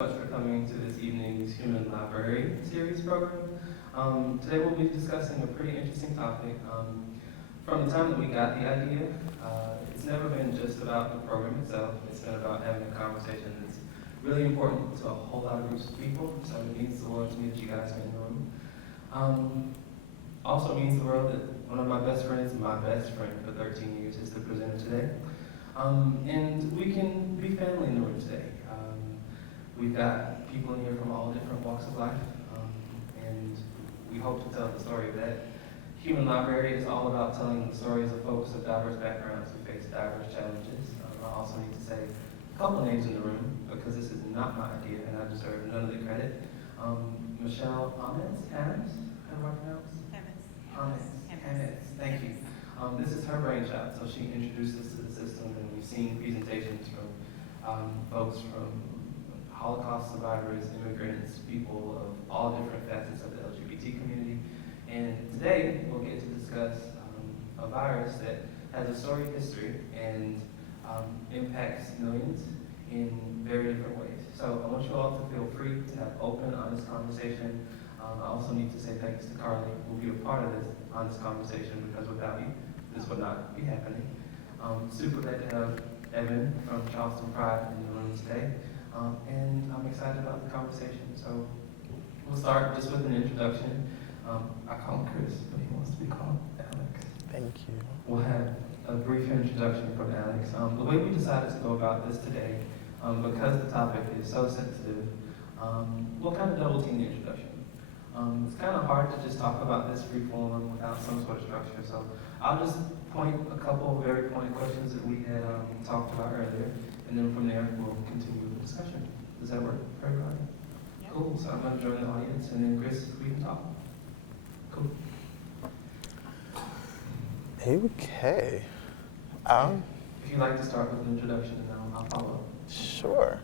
Much for coming to this evening's Human Library series program. Today we'll be discussing a pretty interesting topic. From the time that we got the idea, it's never been just about the program itself. It's been about having a conversation that's really important to a whole lot of groups of people. So it means the world to me that you guys are in the room. Also means the world that one of my best friends, my best friend for 13 years, is the presenter today. And we can be family in the room today. We've got people in here from all different walks of life, and we hope to tell the story of that. Human Library is all about telling the stories of folks of diverse backgrounds who face diverse challenges. I also need to say a couple names in the room, because this is not my idea, and I deserve none of the credit. Michelle Hammes, how do I pronounce? Hammes, thank you. This is her brainchild, so she introduced us to the system, and we've seen presentations from folks from Holocaust survivors, immigrants, people of all different facets of the LGBT community. And today, we'll get to discuss a virus that has a storied history and impacts millions in very different ways. So I want you all to feel free to have open, honest conversation. I also need to say thanks to Carly, who will be a part of this honest conversation, because without you, this would not be happening. Super glad to have Evan from Charleston Pride in the room today. And I'm excited about the conversation. So we'll start just with an introduction. I call him Chris, but he wants to be called Alex. Thank you. We'll have a brief introduction from Alex. The way we decided to go about this today, because the topic is so sensitive, we'll kind of double team the introduction. It's kind of hard to just talk about this free form without some sort of structure. So I'll just point a couple of very pointed questions that we had talked about earlier, and then from there we'll continue with the discussion. Does that work for everybody? Yep. Cool. So I'm going to join the audience, and then Chris, we can talk. Cool. Okay. If you'd like to start with an introduction, and then I'll follow up. Sure.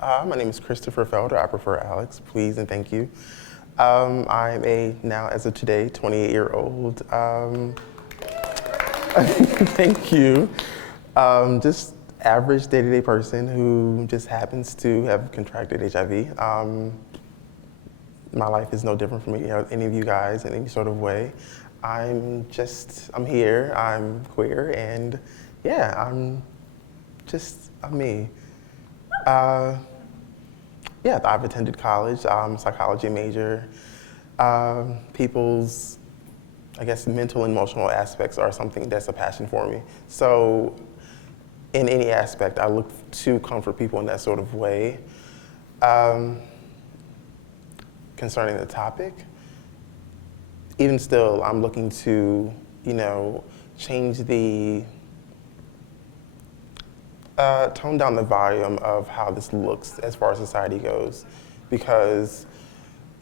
My name is Christopher Felder. I prefer Alex, please and thank you. I'm a, now as of today, 28-year-old. Thank you. Just average day-to-day person who just happens to have contracted HIV. My life is no different from any of you guys in any sort of way. I'm here, I'm queer, and yeah, I'm me. Yeah, I've attended college, psychology major. People's, I guess, mental and emotional aspects are something that's a passion for me. So in any aspect, I look to comfort people in that sort of way. Concerning the topic, even still, I'm looking to, change the, tone down the volume of how this looks as far as society goes, because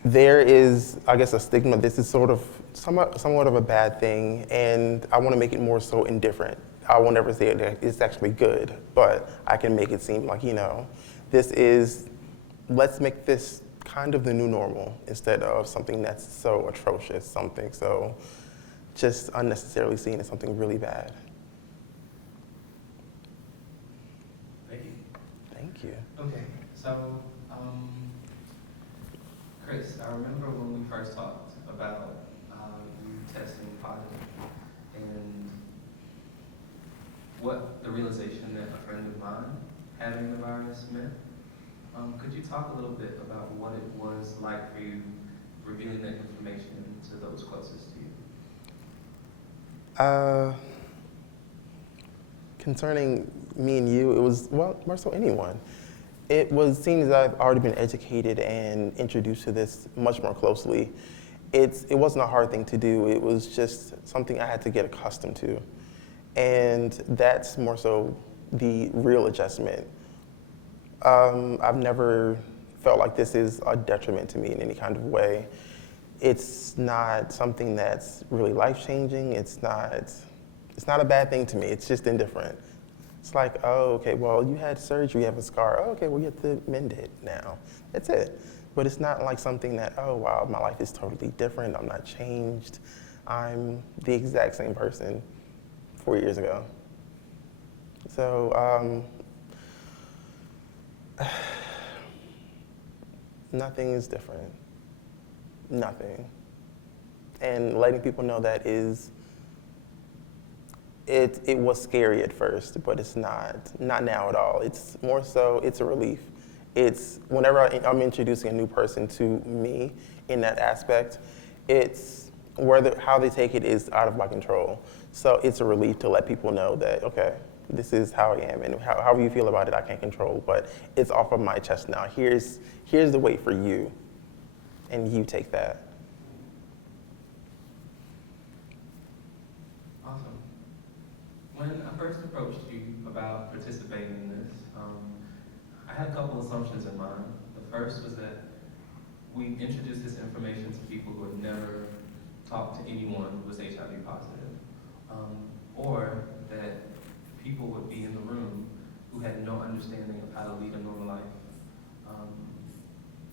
there is, I guess, a stigma. This is sort of somewhat of a bad thing, and I want to make it more so indifferent. I won't ever say it's actually good, but I can make it seem like, let's make this kind of the new normal instead of something that's so atrocious, something so just unnecessarily seen as something really bad. Thank you. Okay, so Chris, I remember when we first talked about you testing positive and what the realization that a friend of mine having the virus meant. Could you talk a little bit about what it was like for you revealing that information to those closest to you? Concerning me and you, it was, well, more so anyone. It was seen as I've already been educated and introduced to this much more closely. It wasn't a hard thing to do. It was just something I had to get accustomed to. And that's more so the real adjustment. I've never felt like this is a detriment to me in any kind of way. It's not something that's really life-changing. It's not a bad thing to me. It's just indifferent. It's like, oh, okay, well, you had surgery, you have a scar. Oh, okay, well, you have to mend it now. That's it. But it's not like something that, oh, wow, my life is totally different. I'm not changed. I'm the exact same person 4 years ago. So Nothing is different. Nothing. And letting people know that it was scary at first, but it's not now at all. It's more so, it's a relief. It's whenever I'm introducing a new person to me in that aspect, it's how they take it is out of my control. So it's a relief to let people know that, okay, this is how I am, and however you feel about it, I can't control, but it's off of my chest now. Here's the weight for you, and you take that. Awesome. When I first approached you about participating in this, I had a couple assumptions in mind. The first was that we introduced this information to people who had never talked to anyone who was HIV positive, or that people would be in the room who had no understanding of how to lead a normal life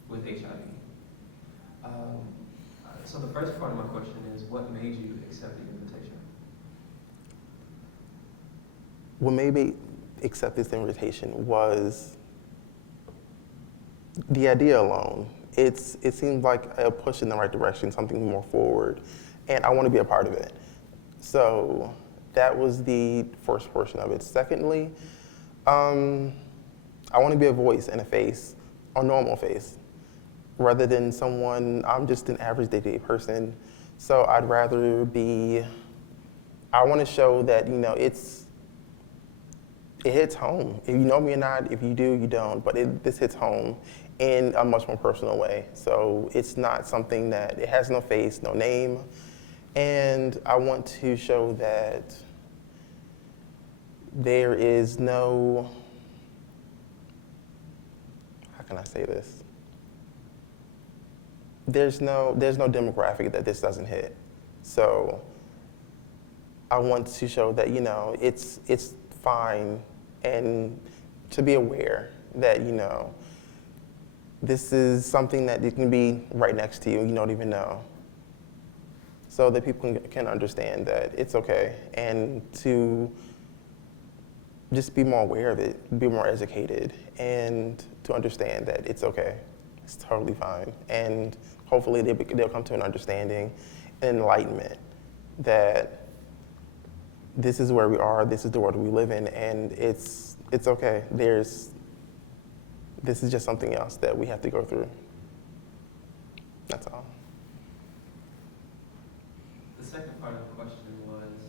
with HIV. So the first part of my question is, what made you accept the invitation? What made me accept this invitation was the idea alone. It seemed like a push in the right direction, something more forward, and I want to be a part of it. So that was the first portion of it. Secondly, I want to be a voice and a face, a normal face, rather than someone, I'm just an average day-to-day person. So I'd rather I want to show that, it hits home. If you know me or not, if you do, you don't, but this hits home in a much more personal way. So it's not something that, it has no face, no name, and I want to show that there is no, how can I say this? There's no demographic that this doesn't hit. So I want to show that, it's fine, and to be aware that, this is something that it can be right next to you, you don't even know. So that people can understand that it's okay, and to just be more aware of it, be more educated, and to understand that it's okay. It's totally fine. And hopefully they'll come to an understanding, enlightenment, that this is where we are, this is the world we live in, and it's okay. This is just something else that we have to go through. That's all. The second part of the question was,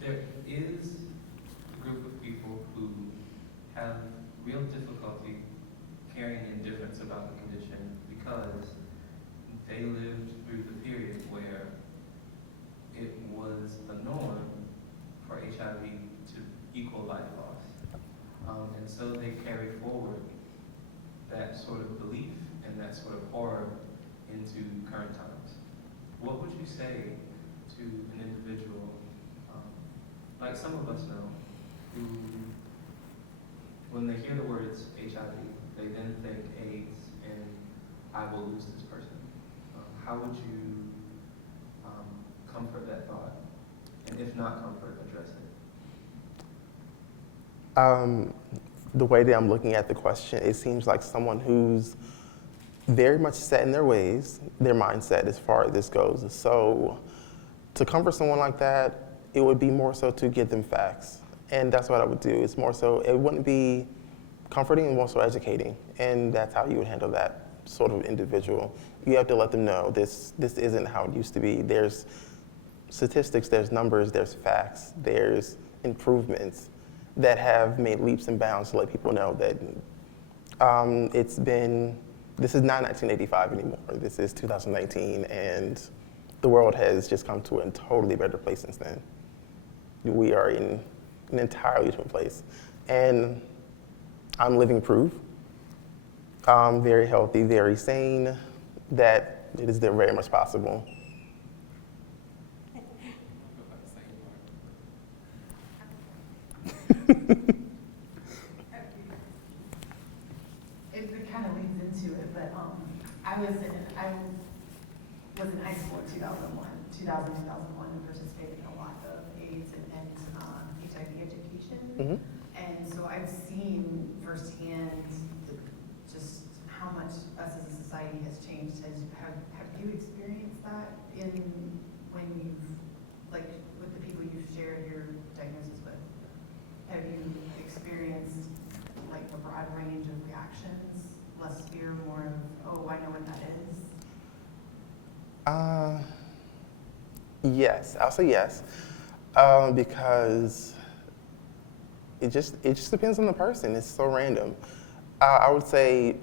there is a group of people who have real difficulty carrying indifference about the condition because they lived through the period where it was the norm for HIV to equal life loss. And so they carry forward that sort of belief and that sort of horror into current times. What would you say to an individual, like some of us know, who, when they hear the words HIV, they then think AIDS and I will lose this person? How would you comfort that thought? And if not comfort, address it? The way that I'm looking at the question, it seems like someone who's very much set in their ways, their mindset as far as this goes. So to comfort someone like that, it would be more so to give them facts. And that's what I would do. It's more so, it wouldn't be comforting and more so educating. And that's how you would handle that sort of individual. You have to let them know this isn't how it used to be. There's statistics, there's numbers, there's facts, there's improvements that have made leaps and bounds to let people know that this is not 1985 anymore. This is 2019, and the world has just come to a totally better place since then. We are in an entirely different place. And I'm living proof. I'm very healthy, very sane, that it is very much possible. It kind of leads into it, but I was in high school in 2001, and participated in a lot of AIDS and HIV education. Mm-hmm. And so I've seen firsthand just how much us as a society has changed. Have you experienced that when you've, like, with the people you've shared your diagnosis with? Have you experienced like a broad range of reactions, less fear, more of, oh, I know what that is? Yes, I'll say yes, because it just depends on the person. It's so random. I would say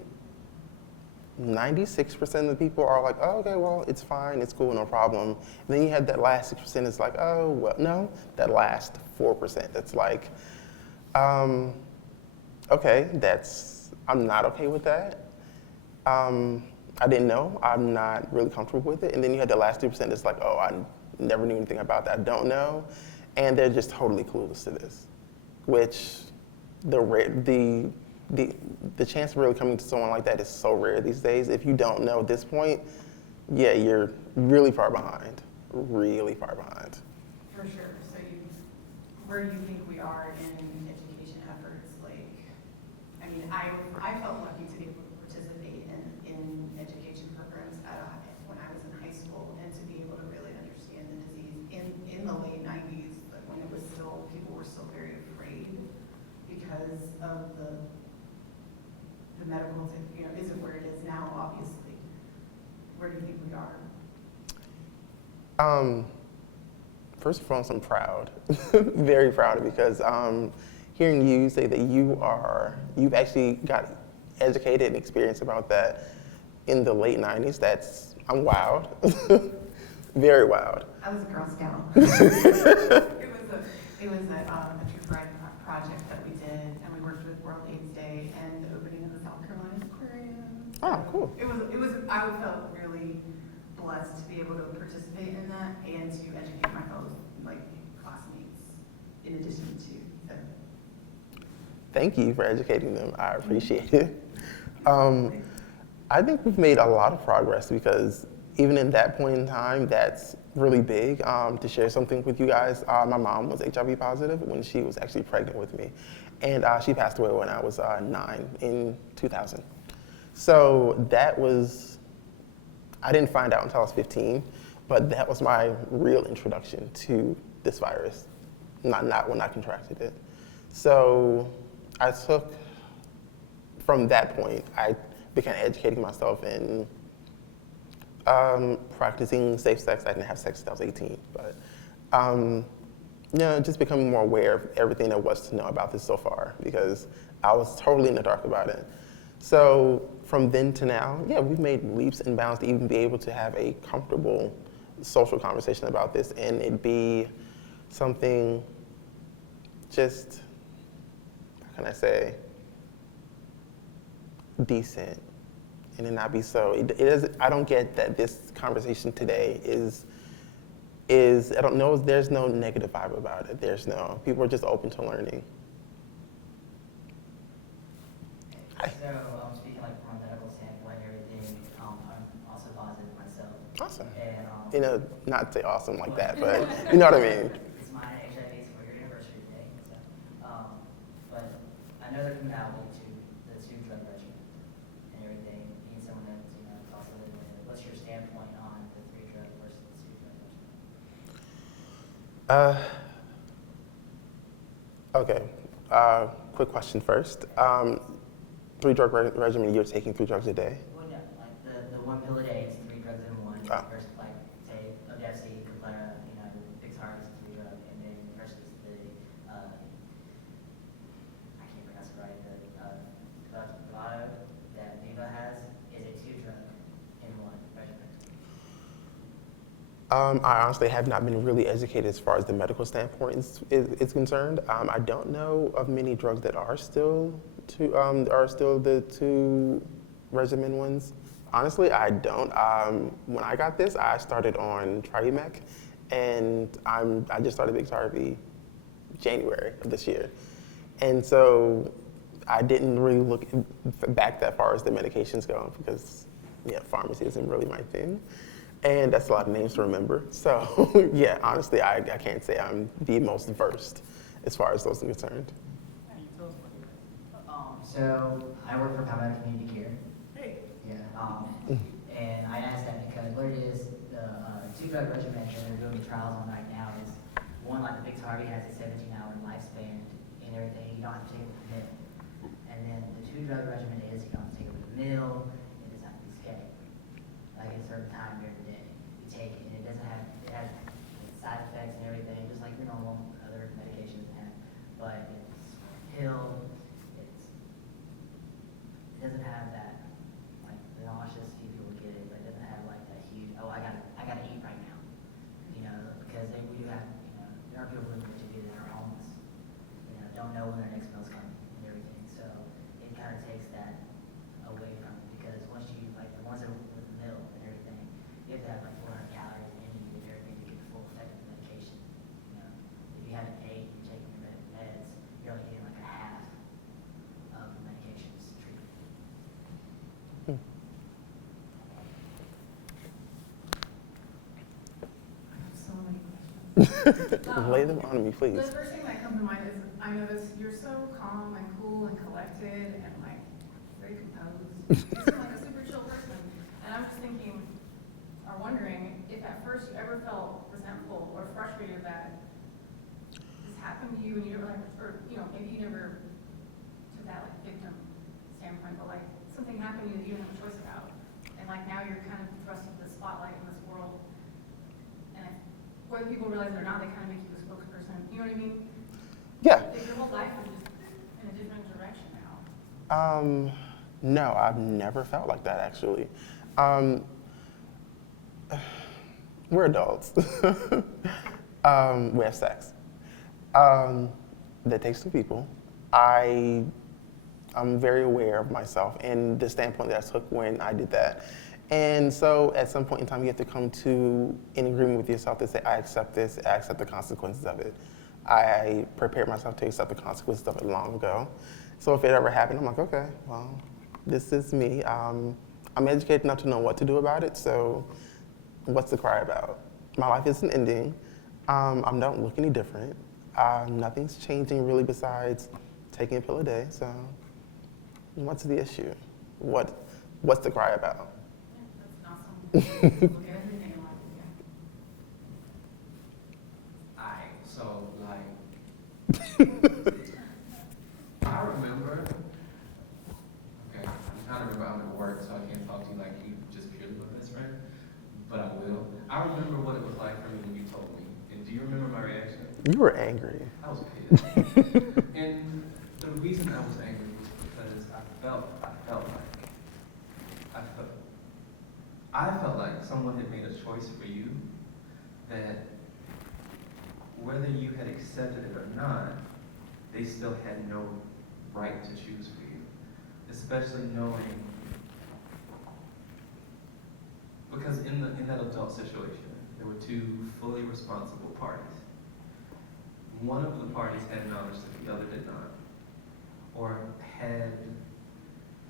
96% of the people are like, oh, okay, well, it's fine, it's cool, no problem. And then you have that last 6% it's like, oh, well, no. That last 4% that's like, okay, I'm not okay with that. I didn't know, I'm not really comfortable with it. And then you had the last 2% that's like, oh, I never knew anything about that, I don't know. And they're just totally clueless to this, which the chance of really coming to someone like that is so rare these days. If you don't know at this point, yeah, you're really far behind, really far behind. For sure. So where do you think we are in education efforts? Like, I mean, I felt lucky to be able to participate in education programs when I was in high school, and to be able to really understand the disease in the late 90s, but when it was still, people were still very afraid because of the medical, isn't where it is now, obviously. Where do you think we are? First and foremost, I'm proud, very proud, because hearing you say that you've actually got educated and experienced about that in the late 90s, I'm wowed, very wowed. I was a Girl Scout. It was a True Pride project that we did, and we worked with World AIDS Day and the opening of the South Carolina Aquarium. Oh, cool. I felt really blessed to be able to participate in that and to educate my fellow classmates in addition to them. Thank you for educating them. I appreciate it. I think we've made a lot of progress, because even in that point in time, that's really big to share something with you guys. My mom was HIV positive when she was actually pregnant with me, and she passed away when I was 9 in 2000. So I didn't find out until I was 15, but that was my real introduction to this virus, not when I contracted it. So from that point, I began educating myself in practicing safe sex. I didn't have sex until I was 18, but just becoming more aware of everything there was to know about this so far, because I was totally in the dark about it. So from then to now, yeah, we've made leaps and bounds to even be able to have a comfortable social conversation about this, and it be something just, how can I say, decent, and it not be so. I don't get that this conversation today is. I don't know. There's no negative vibe about it. People are just open to learning. Hi. So speaking from a medical standpoint, everything, I'm also positive myself. Awesome. And not say awesome like that, but you know what I mean. It's my HIV for your anniversary today. So, but I know they're compatible to the 2-drug regimen and everything. Being someone that's also living with it, what's your standpoint on the 3-drug versus the 2-drug regimen? Okay. Quick question first. 3-drug regimen, you're taking 3 drugs a day? Well, no, like the 1 pill a day is 3 drugs in one. Oh. Versus say Odefsey, Complera, Pixar is 3 drug, and then versus the I can't pronounce it right. The Vado that Viva has is a 2-drug in one regimen. I honestly have not been really educated as far as the medical standpoint is concerned. I don't know of many drugs that are still the 2 regimen ones. Honestly, I don't. When I got this, I started on Triumec, and I just started Bixarvy January of this year, and so I didn't really look back that far as the medications go, because pharmacy isn't really my thing. And that's a lot of names to remember. So yeah, honestly, I can't say I'm the most versed as far as those are concerned. So I work for Palmetto Community Care. Hey. Yeah. And I asked that because what it is, the two drug regimen that they're doing the trials on right now is one, like the big target has a 17-hour lifespan and everything. You don't have to take it with a meal. And then the two drug regimen is you don't have to take it with a meal. It doesn't have to be scheduled. Like at a certain time during the day, you take it, and it doesn't have, it has side effects and everything, just like your normal other medications have. But it's a pill. It doesn't have that, like, the nauseous, few people get it, but it doesn't have like that huge, oh, I gotta eat right now. You know, because we do have, you know, there are people living with HIV that are homeless, you know, don't know when their next meal's coming and everything. So it kind of takes that away from it, because once you, like, the ones that are with the meal and everything, you have to have like 400 calories in you and everything to get the full effect of the medication. You know, if you haven't ate and you're taking your meds, you're only getting like a half of the medication's treatment. I have so many questions. Lay them on me, please. The first thing that comes to mind is, I notice you're so calm and cool and collected and like very composed. You seem like a super chill person. And I'm just thinking, or wondering, if at first you ever felt resentful or frustrated that this happened to you and you never, like, or, you know, maybe you never took that like victim standpoint, but like something happened to you that you didn't have a choice about. And like now you're kind of thrust into the spotlight in this world. And whether people realize it or not, they kind of make you a spokesperson. You know what I mean? Yeah. Like your whole life is just in a different direction now. No, I've never felt like that actually. We're adults. We have sex. That takes two people. I'm very aware of myself and the standpoint that I took when I did that. And so at some point in time, you have to come to an agreement with yourself to say, I accept this, I accept the consequences of it. I prepared myself to accept the consequences of it long ago. So if it ever happened, I'm like, okay, well, this is me. I'm educated enough to know what to do about it, so what's the cry about? My life isn't ending. I don't look any different. Nothing's changing really besides taking a pill a day, so what's the issue? What's the cry about? Yeah, that's awesome. Look at everything in life, yeah. So like, I remember, okay, I'm trying to remember I'm at work, so I can't talk to you like you just purely my best friend, but I will. I remember what it was like for me when you told me. And do you remember my reaction? You were angry. I was pissed. And the reason I was angry was because I felt like someone had made a choice for you that whether you had accepted it or not, they still had no right to choose for you. Especially knowing, because in that adult situation, there were two fully responsible parties. One of the parties had knowledge that the other did not, or had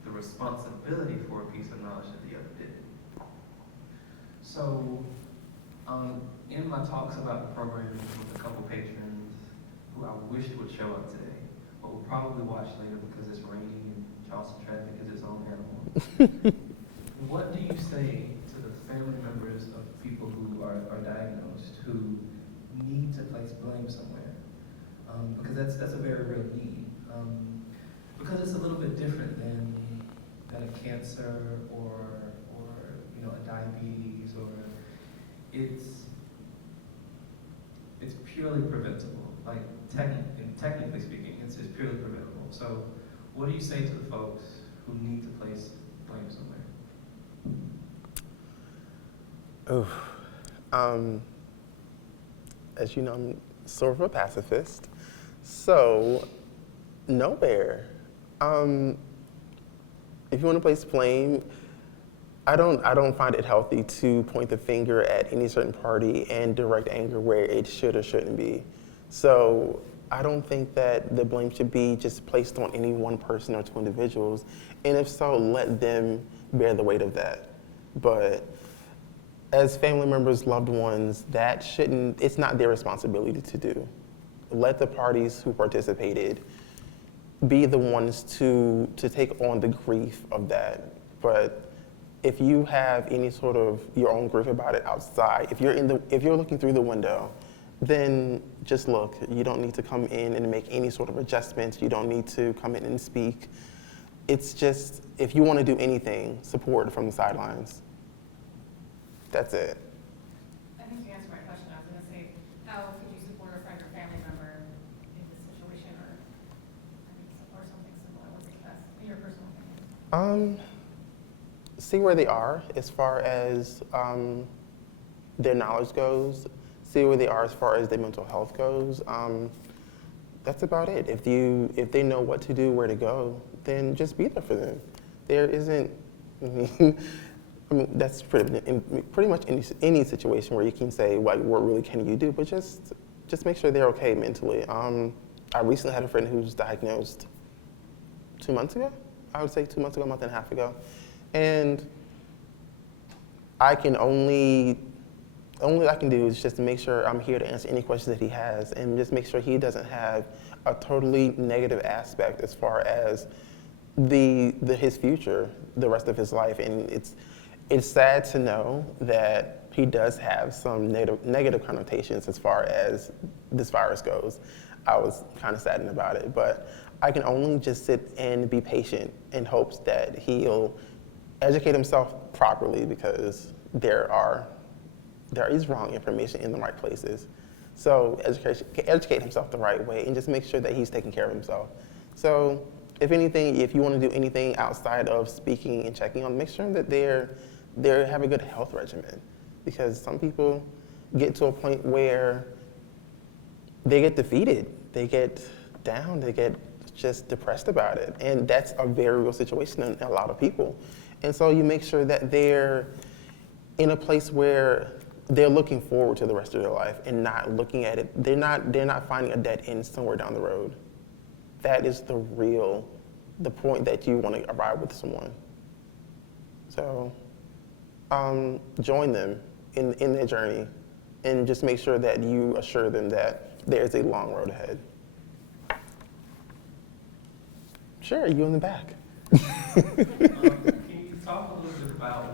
the responsibility for a piece of knowledge that the other did. So, in my talks about the program with a couple patrons who I wish would show up today, but will probably watch later because it's raining and Charleston traffic is its own animal. What do you say to the family members of people who are diagnosed, who need to place blame somewhere? Because that's a very real need. Because it's a little bit different than a cancer or a diabetes, or it's purely preventable. Like technically speaking, it's purely preventable. So what do you say to the folks who need to place blame somewhere? Oh, as you know, I'm sort of a pacifist. So, nowhere. If you want to place blame, I don't find it healthy to point the finger at any certain party and direct anger where it should or shouldn't be. So, I don't think that the blame should be just placed on any one person or two individuals. And if so, let them bear the weight of that. But as family members, loved ones, it's not their responsibility to do. Let the parties who participated be the ones to take on the grief of that. But if you have any sort of your own grief about it outside, if you're looking through the window, then just look. You don't need to come in and make any sort of adjustments. You don't need to come in and speak. It's just, if you want to do anything, support from the sidelines. That's it. I think you answered my question. I was going to say, how could you support a friend or family member in this situation, or support something similar? What's the best, in your personal opinion? See where they are as far as their knowledge goes. See where they are as far as their mental health goes. That's about it. If they know what to do, where to go, then just be there for them. There isn't. I mean, that's pretty much any situation where you can say, what really can you do? But just make sure they're okay mentally. I recently had a friend who was diagnosed 2 months ago. I would say 2 months ago, a month and a half ago. And I can only I can do is just make sure I'm here to answer any questions that he has, and just make sure he doesn't have a totally negative aspect as far as his future, the rest of his life. And it's sad to know that he does have some negative connotations as far as this virus goes. I was kind of saddened about it, but I can only just sit and be patient in hopes that he'll educate himself properly, because there is wrong information in the right places. So educate himself the right way and just make sure that he's taking care of himself. So if anything, if you want to do anything outside of speaking and checking on, make sure that they have a good health regimen, because some people get to a point where they get defeated, they get down, they get just depressed about it. And that's a very real situation in a lot of people. And so you make sure that they're in a place where they're looking forward to the rest of their life and not looking at it. They're not finding a dead end somewhere down the road. That is the point that you want to arrive with someone. So join them in their journey, and just make sure that you assure them that there is a long road ahead. Sure, you in the back. Can you talk a little bit about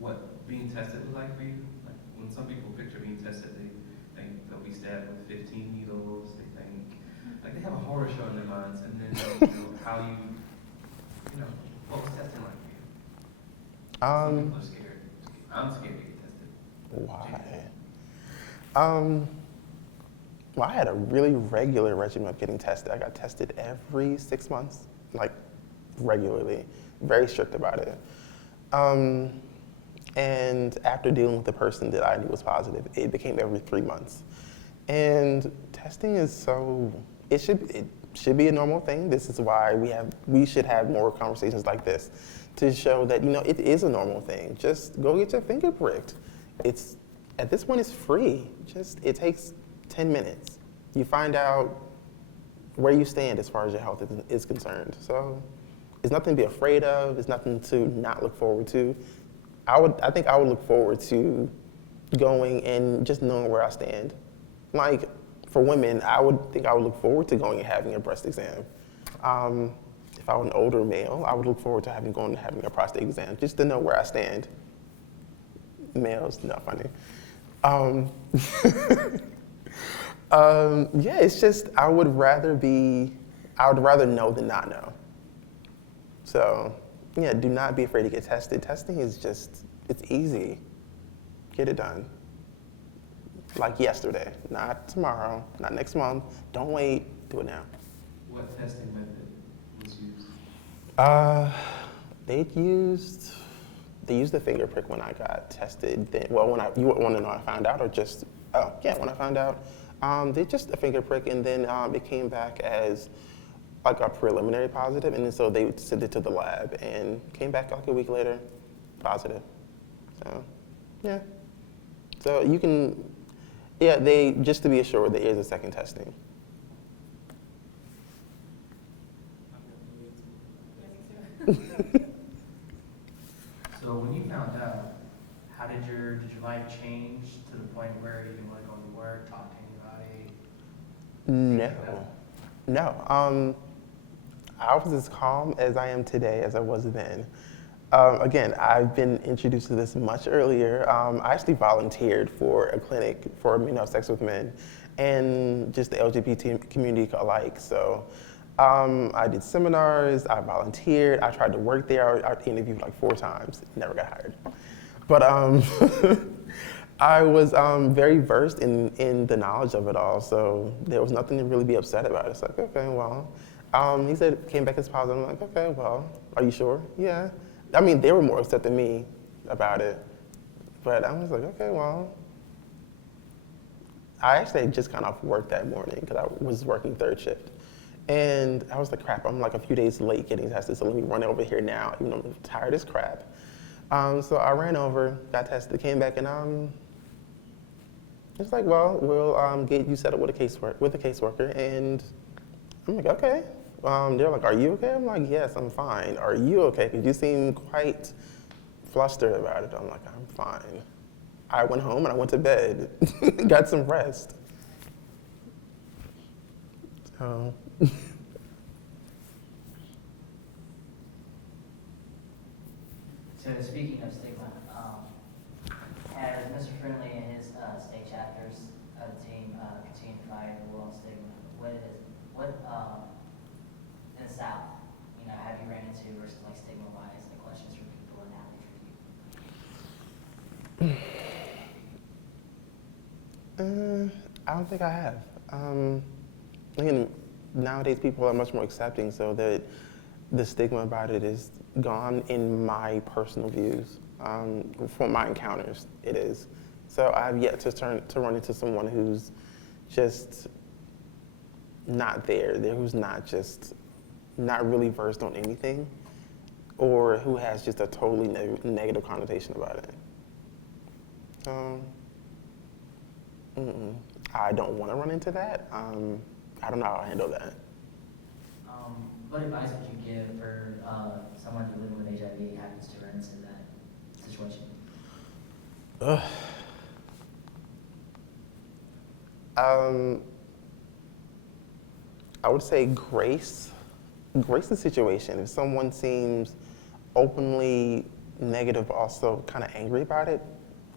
what being tested was like for you? Like, when some people picture being tested, they think they'll be stabbed with 15 needles. They think, like, they have a horror show in their minds, and then how what was testing like for you? Some people are scared. I'm scared to get tested. Why? Well, I had a really regular regimen of getting tested. I got tested every 6 months, like regularly, very strict about it. And after dealing with the person that I knew was positive, it became every 3 months. And testing is it should be a normal thing. This is why we should have more conversations like this, to show that, it is a normal thing. Just go get your finger pricked. At this point, it's free. It takes 10 minutes. You find out where you stand as far as your health is concerned. So it's nothing to be afraid of. It's nothing to not look forward to. I think I would look forward to going and just knowing where I stand. Like, for women, I would look forward to going and having a breast exam. If I were an older male, I would look forward to having a prostate exam, just to know where I stand. Males, not funny. Yeah, it's just, I would rather know than not know. So, yeah, do not be afraid to get tested. Testing is it's easy. Get it done. Like yesterday, not tomorrow, not next month. Don't wait, do it now. What testing method was used? They used the finger prick when I got tested. You want to know I found out, or just, when I found out. They just a finger prick, and then it came back as like a preliminary positive, and then so they sent it to the lab, and came back like a week later, positive. So, yeah. So you can, just to be assured, there is a second testing. So when you found out, how did your life change to the point where you didn't want to go to work, talk to anybody? No. No, I was as calm as I am today as I was then. Again, I've been introduced to this much earlier. I actually volunteered for a clinic for men who have sex with men and just the LGBT community alike. So I did seminars, I volunteered, I tried to work there. I interviewed like 4 times, never got hired. But I was very versed in the knowledge of it all, so there was nothing to really be upset about. It's like, okay, well. He said, came back as positive. I'm like, okay, well, are you sure? Yeah. I mean, they were more upset than me about it. But I was like, okay, well. I actually had just kind of worked that morning because I was working 3rd shift. And I was like, crap, I'm like a few days late getting tested, so let me run over here now, even though I'm tired as crap. So I ran over, got tested, came back, and it's like, well, we'll get you set up with a caseworker, and I'm like, okay. They're like, are you okay? I'm like, yes, I'm fine. Are you okay? Because you seem quite flustered about it. I'm like, I'm fine. I went home and I went to bed, got some rest. So. So speaking of stigma, has Mr. Friendly and his state chapters of the team continue to fight the war on stigma? What in the South, have you ran into versus like stigma-wise, the questions from people and how they treat you? I don't think I have. Again, nowadays people are much more accepting, so that the stigma about it is gone in my personal views. From my encounters, it is. So I've yet to run into someone who's just not there, who's not really versed on anything, or who has just a totally negative connotation about it. I don't want to run into that. I don't know how I handle that. What advice would you give for someone who living with HIV happens to run into that situation? I would say grace the situation. If someone seems openly negative, also kind of angry about it,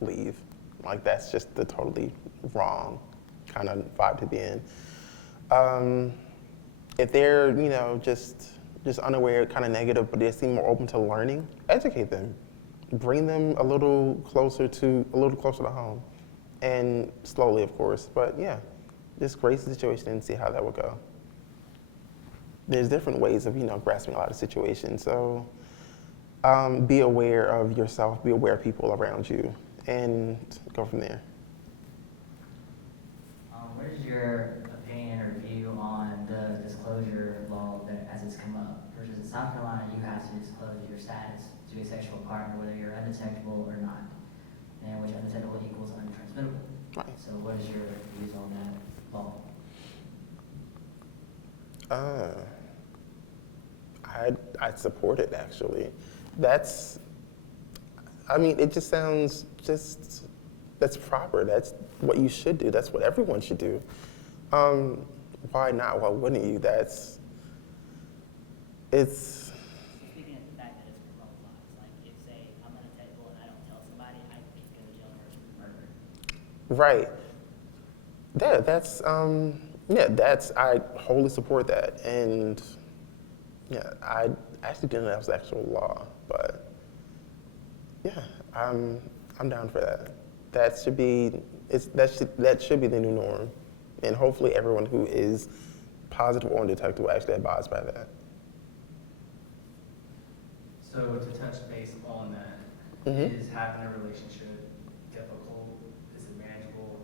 leave. Like that's just the totally wrong kind of vibe to be in. If they're, just unaware, kind of negative, but they seem more open to learning, educate them. Bring them a little closer to home. And slowly, of course, but yeah, just grace the situation and see how that would go. There's different ways of, grasping a lot of situations. So be aware of yourself, be aware of people around you, and go from there. What is your opinion or view on the disclosure law that as it's come up? Versus in South Carolina, you have to disclose your status to a sexual partner, whether you're undetectable or not, and which undetectable equals untransmittable. Right. So what is your views on that law? I'd support it, actually. It just sounds that's proper. That's what you should do. That's what everyone should do. Why not? Why wouldn't you? It's. Speaking of the fact that it's promote lies, like if say I'm undetectable and I don't tell somebody, I could go to jail for murder. Right. I wholly support that. And yeah, I actually didn't know that was the actual law, but yeah, I'm down for that. That should be the new norm. And hopefully everyone who is positive or undetectable will actually abide by that. So to touch base on that, is having a relationship difficult? Is it manageable?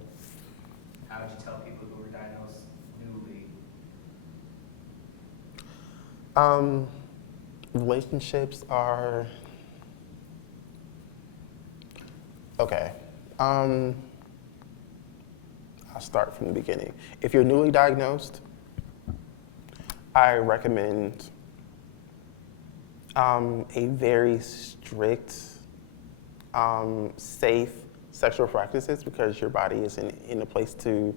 How would you tell people who are diagnosed newly? Relationships are okay. I'll start from the beginning. If you're newly diagnosed, I recommend a very strict, safe sexual practices, because your body isn't in a place to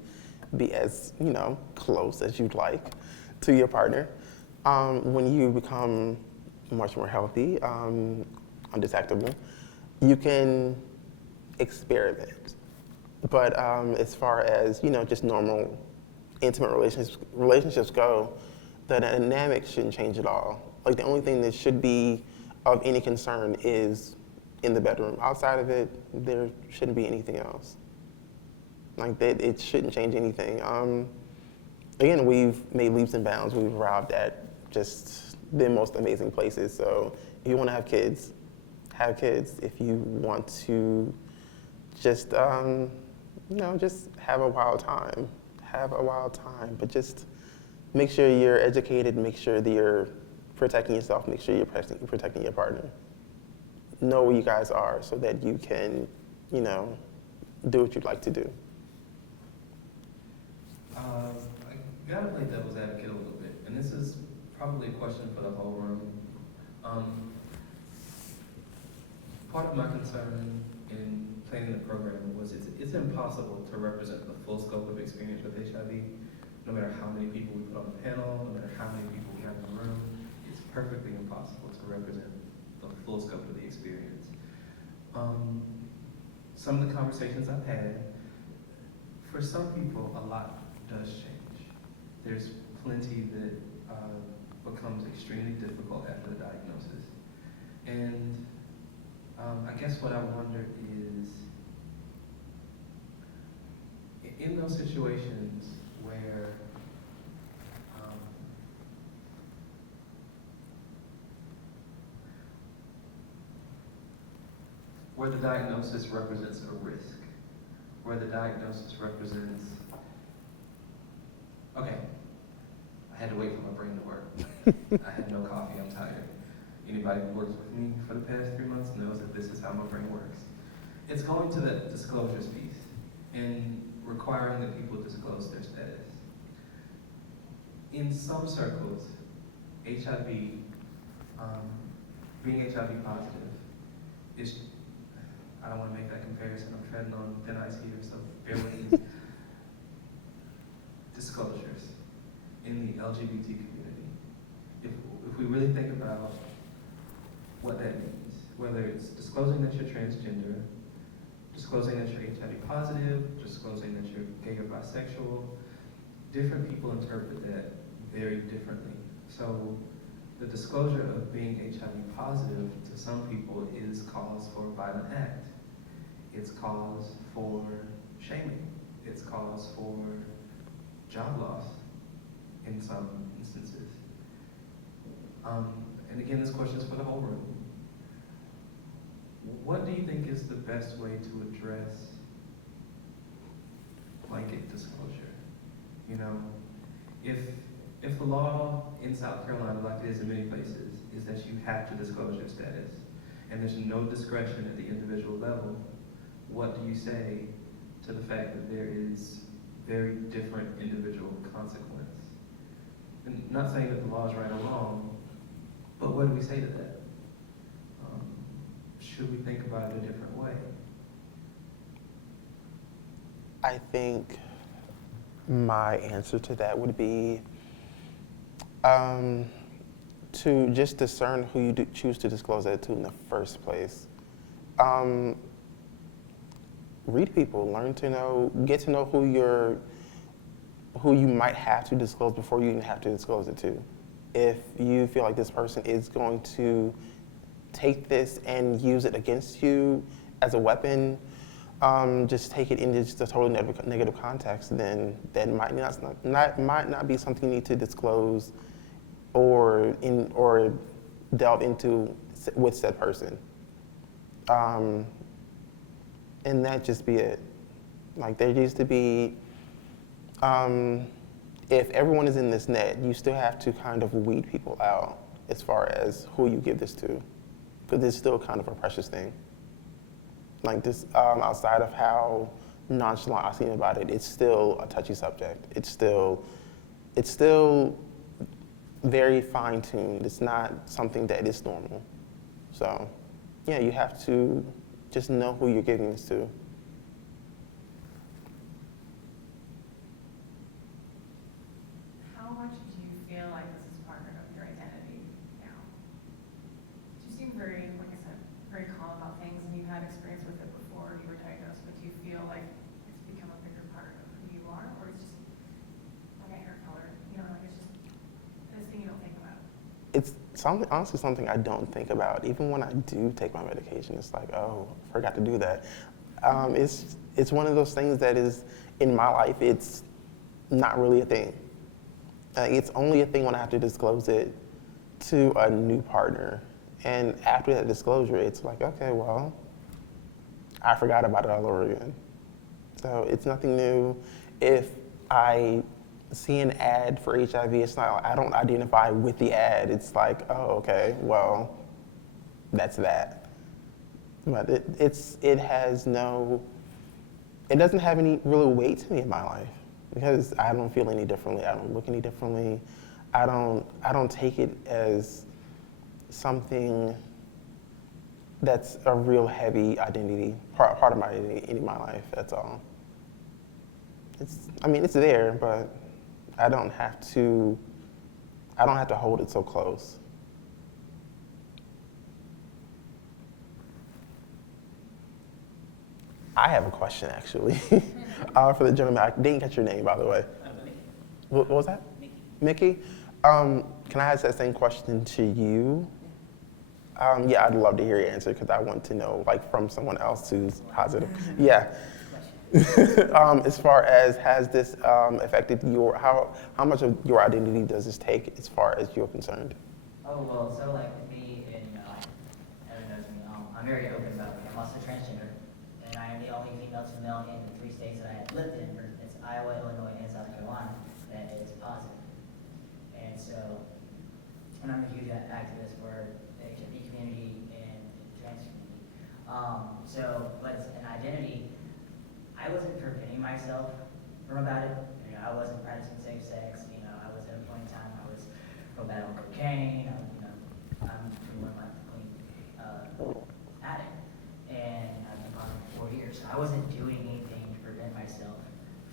be as close as you'd like. to your partner. When you become much more healthy, undetectable, you can experiment. But as far as, just normal intimate relationships go, the dynamic shouldn't change at all. Like, the only thing that should be of any concern is in the bedroom. Outside of it, there shouldn't be anything else. Like, that, it shouldn't change anything. Again, we've made leaps and bounds. We've arrived at just the most amazing places. So if you want to have kids, have kids. If you want to just, just have a wild time, have a wild time. But just make sure you're educated, make sure that you're protecting yourself, make sure you're protecting your partner. Know where you guys are so that you can, do what you'd like to do. I gotta play devil's advocate a little bit, and this is probably a question for the whole room. Part of my concern in planning the program was it's impossible to represent the full scope of experience with HIV, no matter how many people we put on the panel, no matter how many people we have in the room. It's perfectly impossible to represent the full scope of the experience. Some of the conversations I've had, for some people, a lot does change. There's plenty that becomes extremely difficult after the diagnosis. And I guess what I wonder is, in those situations where the diagnosis represents a risk, where the diagnosis represents, okay, I had to wait for my brain to work. I had no coffee, I'm tired. Anybody who works with me for the past 3 months knows that this is how my brain works. It's going to the disclosures piece and requiring that people disclose their status. In some circles, HIV, being HIV positive is, I don't want to make that comparison, I'm treading on thin ice here, so bear with me. Disclosures in the LGBT community. If we really think about what that means, whether it's disclosing that you're transgender, disclosing that you're HIV positive, disclosing that you're gay or bisexual, different people interpret that very differently. So the disclosure of being HIV positive to some people is cause for a violent act. It's cause for shaming. It's cause for job loss in some instances. And again, this question is for the whole room. What do you think is the best way to address blanket disclosure? If the law in South Carolina, like it is in many places, is that you have to disclose your status, and there's no discretion at the individual level, what do you say to the fact that there is very different individual consequence? And not saying that the law is right or wrong, but what do we say to that? Should we think about it a different way? I think my answer to that would be to just discern who you choose to disclose that to in the first place. Read people, learn to know, get to know who you might have to disclose before you even have to disclose it to. If you feel like this person is going to take this and use it against you as a weapon, just take it into just a totally negative context, then that might not be something you need to disclose or delve into with said person. And that just be it. Like, there used to be, if everyone is in this net, you still have to kind of weed people out as far as who you give this to, because it's still kind of a precious thing. Like this, outside of how nonchalant I seem about it, it's still a touchy subject. It's still very fine-tuned. It's not something that is normal. So, yeah, you have to just know who you're giving this to. How much do you honestly something I don't think about. Even when I do take my medication, it's like, oh, I forgot to do that. It's one of those things that is in my life. It's not really a thing. It's only a thing when I have to disclose it to a new partner. And after that disclosure, it's like, okay, well, I forgot about it all over again. So it's nothing new. If I see an ad for HIV, it's not, I don't identify with the ad. It's like, oh, okay, well, that's that. But it doesn't have any real weight to me in my life because I don't feel any differently. I don't look any differently. I don't take it as something that's a real heavy identity, part of my identity in my life. That's all. It's there, but I don't have to hold it so close. I have a question actually for the gentleman. I didn't catch your name, by the way. What was that? Mickey. Can I ask that same question to you? Yeah, I'd love to hear your answer because I want to know, like, from someone else who's positive. Yeah. As far as has this affected how much of your identity does this take as far as you're concerned? Oh, well, so like with me, and everyone knows me, I'm very open about it. I'm also transgender, and I am the only female to male in the 3 states that I have lived in. It's Iowa, Illinois, and South Carolina that is positive. And so, and I'm a huge activist for the HIV community and the trans community. But it's an identity. I wasn't preventing myself from about it. I wasn't practicing safe sex. I was at a point in time I was real bad on cocaine. I'm one of my clean addict, and I've been positive for 4 years. So I wasn't doing anything to prevent myself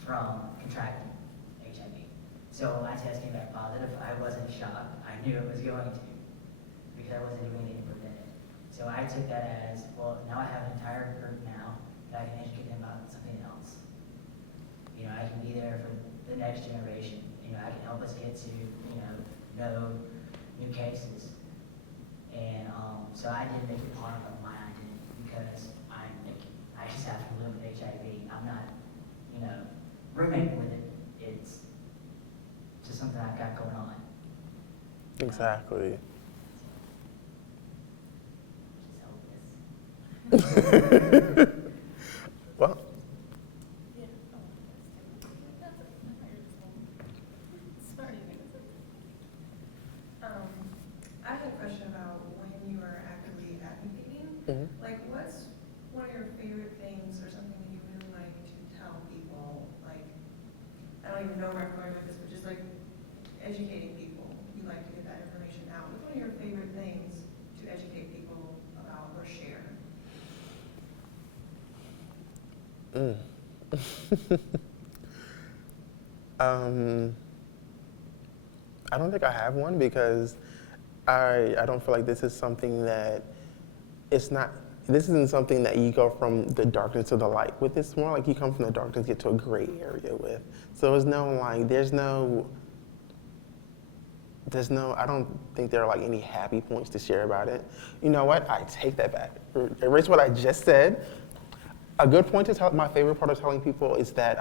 from contracting HIV. So when my test came back positive, I wasn't shocked. I knew it was going to because I wasn't doing anything to prevent it. So I took that as, well, now I have an entire group now that I can educate them about something else. I can be there for the next generation. I can help us get to, know new cases. And so I did make it part of my identity because I just have to live with HIV. I'm not, roommating with it. It's just something I've got going on. Exactly. Just help this. Well, I had a question about when you are actively advocating. mhm. Like, what's one of your favorite things or something that you really like to tell people? Like, I don't even know where I'm going with this, but just like educating people. You like to get that information out. What's one of your favorite things to educate people about or share? I don't think I have one because I don't feel like this is something that this isn't something that you go from the darkness to the light with. It's more like you come from the darkness, get to a gray area with. So there's no, I don't think there are like any happy points to share about it. You know what? I take that back. Erase what I just said. A good point to tell, my favorite part of telling people is that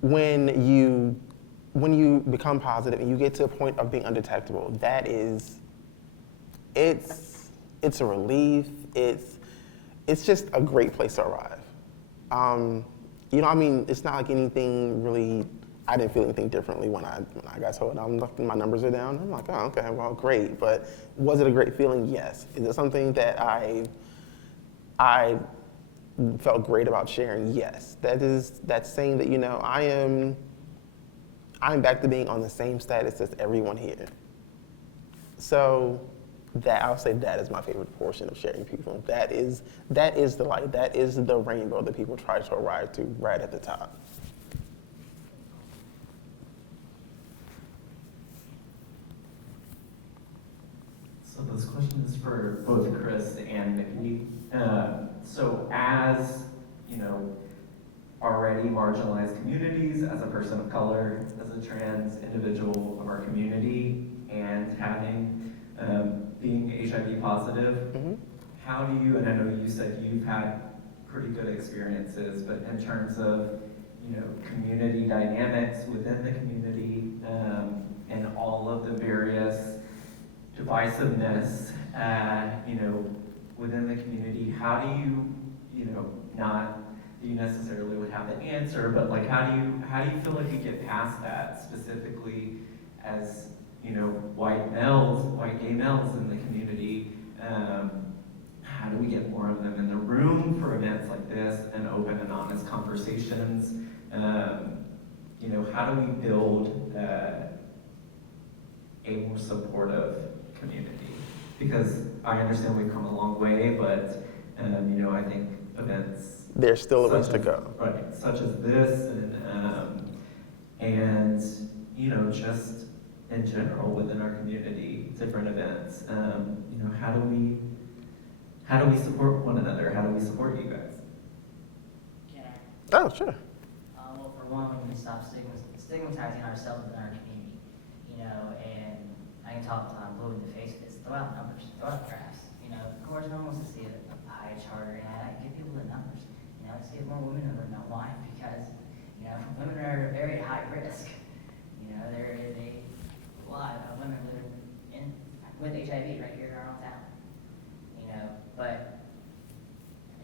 when you become positive and you get to a point of being undetectable, it's a relief. It's just a great place to arrive. It's not like anything really. I didn't feel anything differently when I got told my numbers are down. I'm like, oh, okay, well, great. But was it a great feeling? Yes. Is it something that I felt great about sharing? Yes. That's saying that I'm back to being on the same status as everyone here. So I'll say that is my favorite portion of sharing people. That is the light. That is the rainbow that people try to arrive to right at the top. So this question is for both Chris and Nikki. So as, already marginalized communities, as a person of color, as a trans individual of our community, and HIV-positive. Mhm. How do you, and I know you said you've had pretty good experiences, but in terms of, community dynamics within the community, and all of the various divisiveness, within the community, how do you, not that you necessarily would have the answer, but like, how do you feel like you get past that, specifically as, white gay males in the community? How do we get more of them in the room for events like this and open and honest conversations? How do we build a more supportive community? Because I understand we've come a long way, but I think events There's still a ways such to as- go. Right, such as this, and just in general within our community, different events. How do we support one another? How do we support you guys? Can I? Oh, sure. Well, for one, we need to stop stigmatizing ourselves within our community, and I can talk till I'm blue in the face of this. Throw out numbers, throw out graphs. Of course, no one wants to see a pie chart or that. Give people the numbers. Let's get more women in the room. Now, why? Because, women are very high risk. There is a lot of women living with HIV right here in our own town. But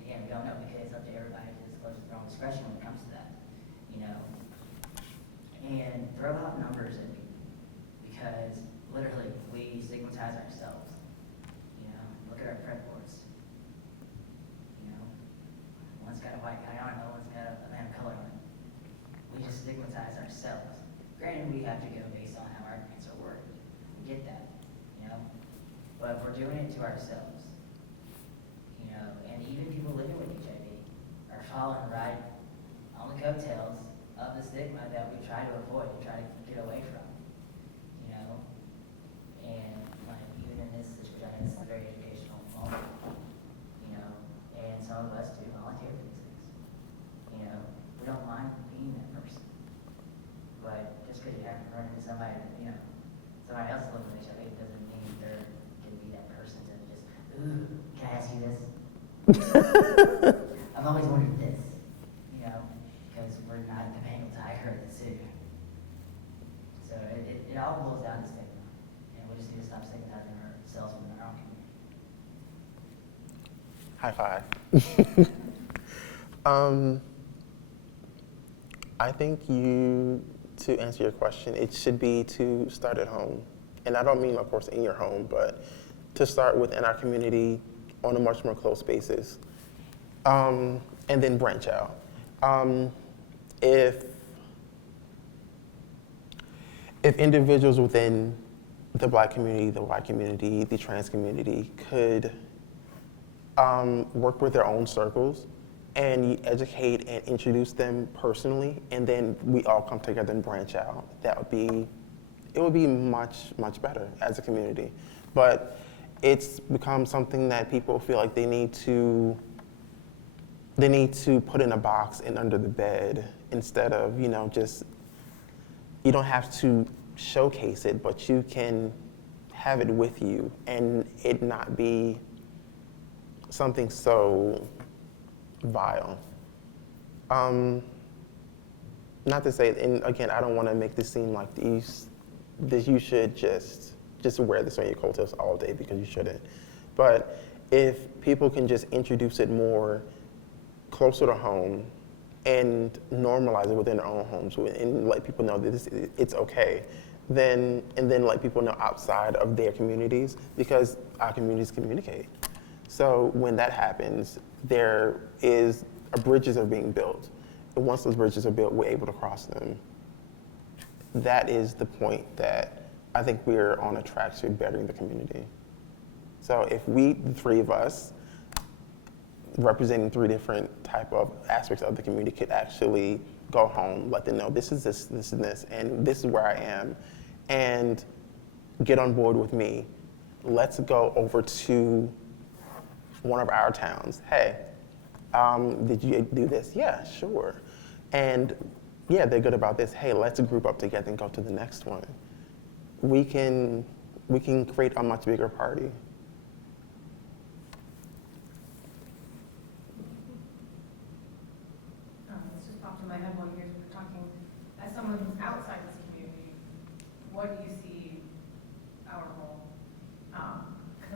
again, we don't know because it's up to everybody to disclose their own discretion when it comes to that. And throw out numbers at me because literally we stigmatize ourselves. Look at our prep boards. One's got a white guy on it, the other one's got a man of color on it. We just stigmatize ourselves. Granted, we have to go based on how our grants are worded. We get that, But if we're doing it to ourselves, and even people living with HIV are following right on the coattails of the stigma that we try to avoid and try to get away from, And like even in this situation, it's a very educational moment, and some of us do volunteer for these things. We don't mind being that person. But just because you have to run into somebody, somebody else living with HIV doesn't mean they're going to be that person to just, ooh, can I ask you this? I've always wondered this, because we're not the Bengal tiger at the zoo. So it all boils down to stigma. And we just need to stop stigmatizing ourselves within our own community. High five. I think to answer your question, it should be to start at home. And I don't mean, of course, in your home, but to start within our community on a much more close basis. And then branch out. If individuals within the Black community, the white community, the trans community could work with their own circles and educate and introduce them personally, and then we all come together and branch out, it would be much, much better as a community. But it's become something that people feel like they need to put in a box and under the bed instead of, just, you don't have to showcase it, but you can have it with you and it not be something so vile. Not to say, and again, I don't want to make this seem like that you should just wear this on your coattails all day, because you shouldn't. But if people can just introduce it more closer to home and normalize it within their own homes and let people know that it's okay, and then let people know outside of their communities, because our communities communicate. So when that happens, bridges are being built. And once those bridges are built, we're able to cross them. That is the point that I think we're on a track to bettering the community. So if the three of us, representing three different type of aspects of the community, could actually go home, let them know this is this, this and this, and this is where I am, and get on board with me. Let's go over to one of our towns. Hey, did you do this? Yeah, sure. And yeah, they're good about this. Hey, let's group up together and go to the next one. We can create a much bigger party.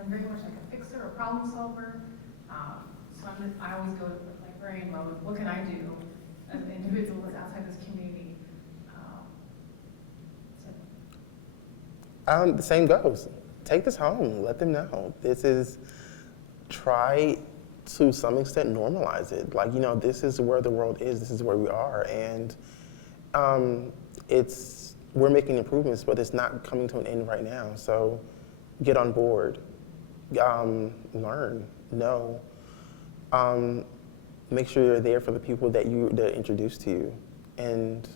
very much like a fixer or problem solver. So I always go to librarian mode. What can I do as an individual that's outside this community? So. The same goes. Take this home. Let them know. This is, try to some extent normalize it. Like, you know, this is where the world is. This is where we are. And we're making improvements, but it's not coming to an end right now. So get on board. Learn. Know. Make sure you're there for the people that introduced to you. And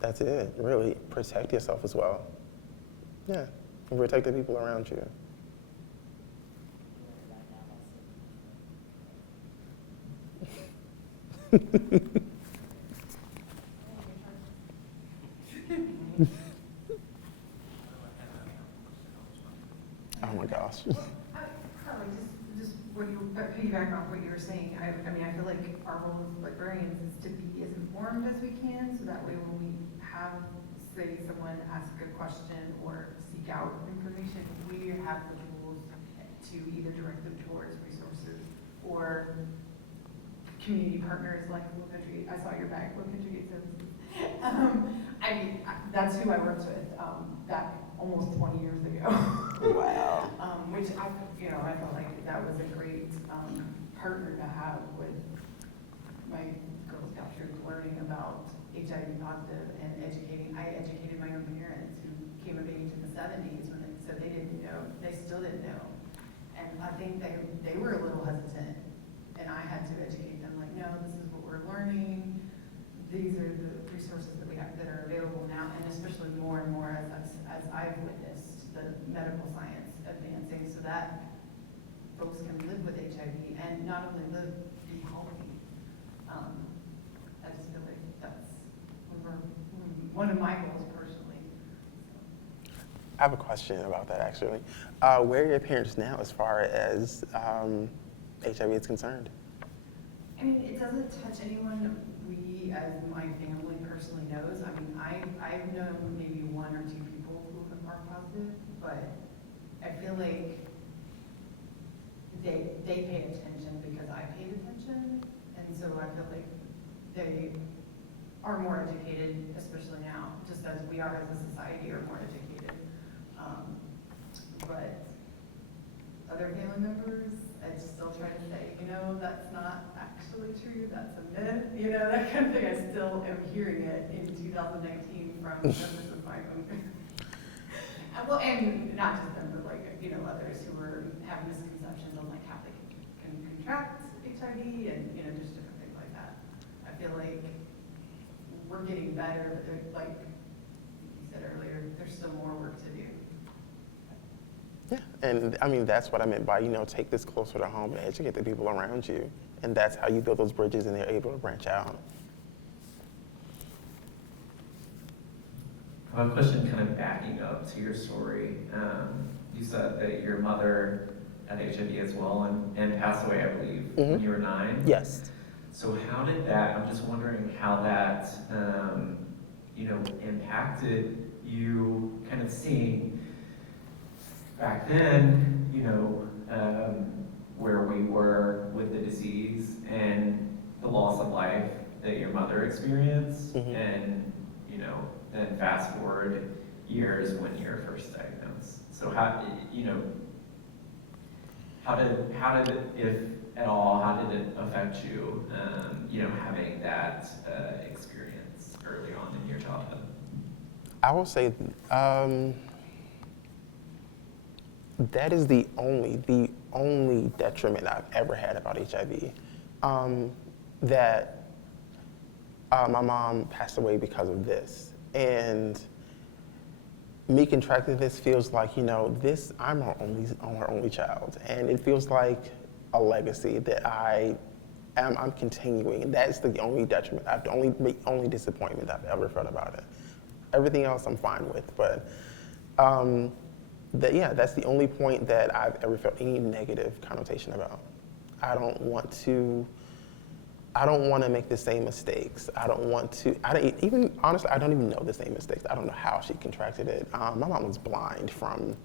that's it, really. Protect yourself as well. Yeah, and protect the people around you. Oh my gosh. Carly, just what you, piggyback off what you were saying, I mean, I feel like our role as librarians is to be as informed as we can, so that way when we have, say, someone ask a question or seek out information, we have the tools to either direct them towards resources or community partners like Low Country. I saw your bag, Low Country Services. I mean, that's who I worked with back almost 20 years ago. Wow. Which I felt like that was a great partner to have with my Girl Scout troop, learning about HIV positive and educating. I educated my own parents who came of age in the 70s when they said they didn't know, they still didn't know. And I think they were a little hesitant, and I had to educate them, like, no, this is what we're learning. These are the resources that we have that are available now, and especially more and more as I've witnessed the medical science advancing, so that folks can live with HIV and not only live, be healthy. I just feel like that's one of my goals personally. I have a question about that, actually. Where are your parents now as far as HIV is concerned? I mean, it doesn't touch anyone we, as my family, personally knows. I mean, I've known maybe one or two people who are positive, but I feel like they pay attention because I paid attention, and so I feel like they are more educated, especially now, just as we are as a society are more educated. But other family members, I still try to say, that's not actually true, that's a myth, that kind of thing. I still am hearing it in 2019 from members of my own family. Well, and not just them, but others who have misconceptions on how they can contract HIV and, just different things like that. I feel like we're getting better, but like you said earlier, there's still more work to do. Yeah, and I mean, that's what I meant by, take this closer to home and educate the people around you. And that's how you build those bridges and they're able to branch out. I have a question kind of backing up to your story. You said that your mother had HIV as well and passed away, I believe, when you were 9. Yes. So how did that, I'm just wondering how that, impacted you kind of seeing back then, where we were with the disease and the loss of life that your mother experienced, and, then fast forward years when you were first diagnosed. So how did it, if at all, how did it affect you, having that experience early on in your childhood? I will say that is the only detriment I've ever had about HIV. That my mom passed away because of this. And me contracting this feels like, I'm her only child. And it feels like a legacy that I'm continuing. And that's the only detriment, the only disappointment I've ever felt about it. Everything else I'm fine with, but that's the only point that I've ever felt any negative connotation about. I don't want to make the same mistakes. Honestly, I don't even know the same mistakes. I don't know how she contracted it. My mom was blind from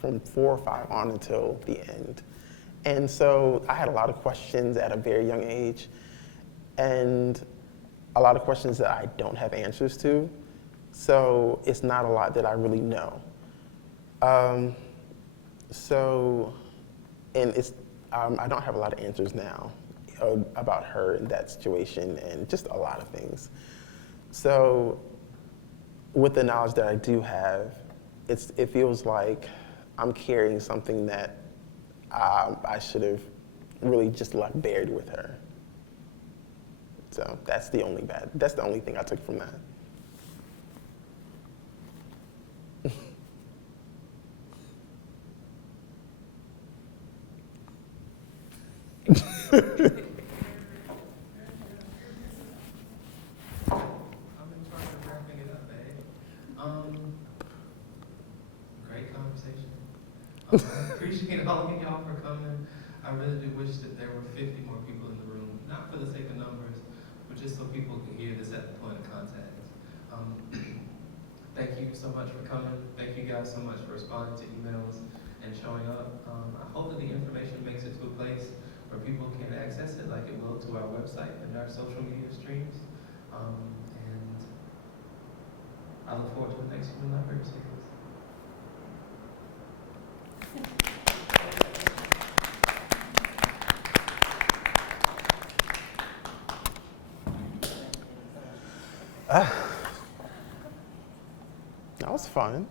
from 4 or 5 on until the end. And so I had a lot of questions at a very young age, and a lot of questions that I don't have answers to. So it's not a lot that I really know. And I don't have a lot of answers now about her in that situation and just a lot of things. So with the knowledge that I do have, it feels like I'm carrying something that I should have really just left buried with her. So that's the only thing I took from that. I'm in charge of wrapping it up, babe. Great conversation. I appreciate all of y'all for coming. I really do wish that there were 50 more people in the room, not for the sake of numbers, but just so people could hear this at the point of contact. Thank you so much for coming. Thank you guys so much for responding to emails and showing up. I hope that the information makes it to a place where people can access it like it will to our website and our social media streams. And I look forward to the next Human Library series. That was fun.